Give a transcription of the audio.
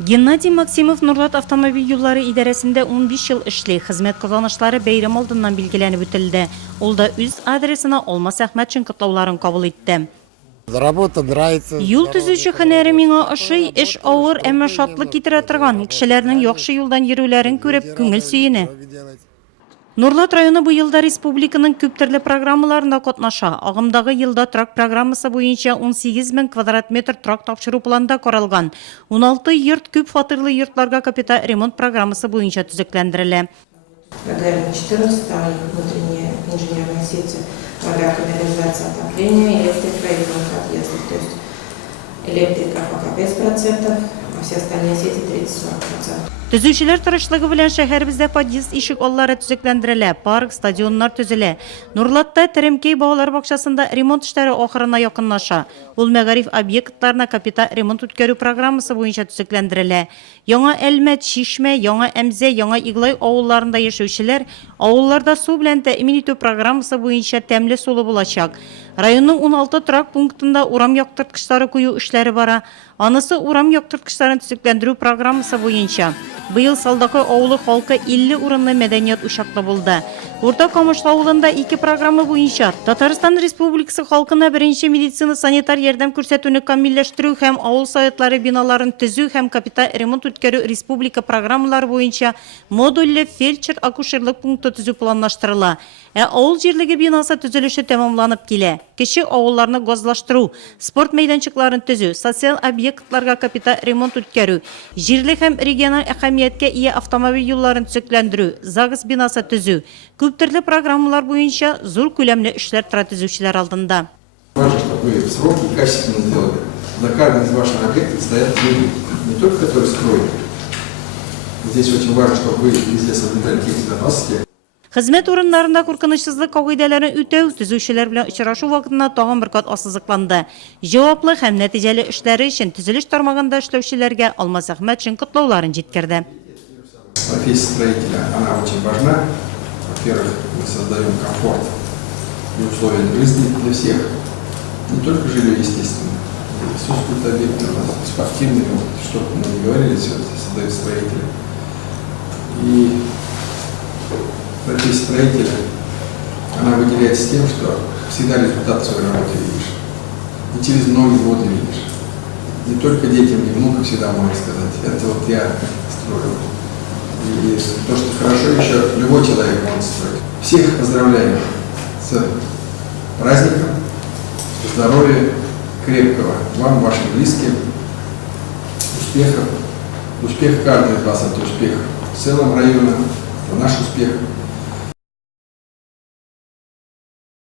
Геннадий Максимов Нурлат автомобиль юллары идарәсендә 15 ел эшли, хезмәт казанышлары бәйрәм алдыннан билгеләнеп үтелде. Ул да үз адресына Алмас Әхмәтшин котлауларын кабул итте. Работа нравится. Юл төзүче һөнәре миңа ошый, эш авыр, әмма шатлык китерә торган. Кешеләрнең яхшы юлдан йөрүләрен күреп, күңел сөенә. Нурлат районы бу елда республиканың күп төрле программаларында катнаша. Агымдагы елда трак программасы буенча 18 000 квадрат метр трак тапшыру планда каралган. 16 йорт күп фатирлы йортларга капиталь ремонт программасы буенча төзекләндерелә. Программе 14, там внутренняя инженерная сеть, вода, канализация, отопление, электрика и отъездов. То есть электрика пока 5%, а все остальные сети 30-40%. Төзүчеләр тырышлыгы белән шәһәребездә подъезд ишек аллары төзекләндерелә, парк, стадионнар төзелә. Нурлатта Тәремкәй балалар бакчасында ремонт эшләре ахырына якынлаша. Ул мәгариф объектларына капиталь ремонт үткәрү программасы буенча төзекләндерелә. Яңа Әлмәт, Шишмә, Яңа Әмзә, Яңа Иглай авылларында яшәүчеләр авылларда су белән тәэмин итү программасы буенча тәмле сулы булачак. Районның 16 трак пунктында урам яктырткычлары кую эшләре бара. Анысы урам яктырткычларын төзекләндерү программасы буенча. Быел Салдакы авылы халкы 50 урынлы мәдәният учаклы булды. Урта Камышлы авылында 2 программа буенча Татарстан Республикасы халкына беренче медицина санитар ярдәм күрсәтүне камилләштерү һәм авыл советлары биналарын төзү һәм капиталь ремонт үткәрү республика программалары буенча модульле фельдшер-акушерлык пункты төзү планлаштырыла. Авыл җирлеге бинасы төзелеше тәмамланып килә. Кече авылларны газлаштыру, спорт мәйданчыкларын төзү, социаль объектларга капиталь ремонт үткәрү, җирле һәм региональ әһәмияткә ия автомобиль юлларын төзекләндерү, ЗАГС бинасы төзү. Күп төрле программалар буенча зур күләмле эшләр тора төзүчеләр алдында. Важно, чтобы вы в срок и качественно сделали. На каждом из ваших объектов стоят люди, не только которые строят. Здесь очень важно, чтобы вы везде соблюдали технику безопасности. Хезмәт урыннарында куркынычсызлык кагыйдәләрен үтәү төзүчеләр белән очрашу вакытында тагын бер кат ассызыкланды. Җаваплы һәм нәтиҗәле эшләре өчен төзелеш тармагында эшләүчеләргә Алмас Әхмәтшин котлауларын җиткерде. Профессия строителя, она очень важна. Во-первых, мы создаем комфорт и условия жизни для всех. Не только жилье, естественно. Все объекты у нас спортивные, что мы не говорили, все создают строители. И профессия строителя, она выделяется тем, что всегда результат своей работы видишь. И через многие годы видишь. Не только детям и внукам всегда можно сказать. Это вот я строю. И то, что хорошо еще любой человек может строить. Всех поздравляю с праздником, здоровья крепкого, вам, вашим близким, успехов. Успех каждого из вас, это успех в целом района, это наш успех.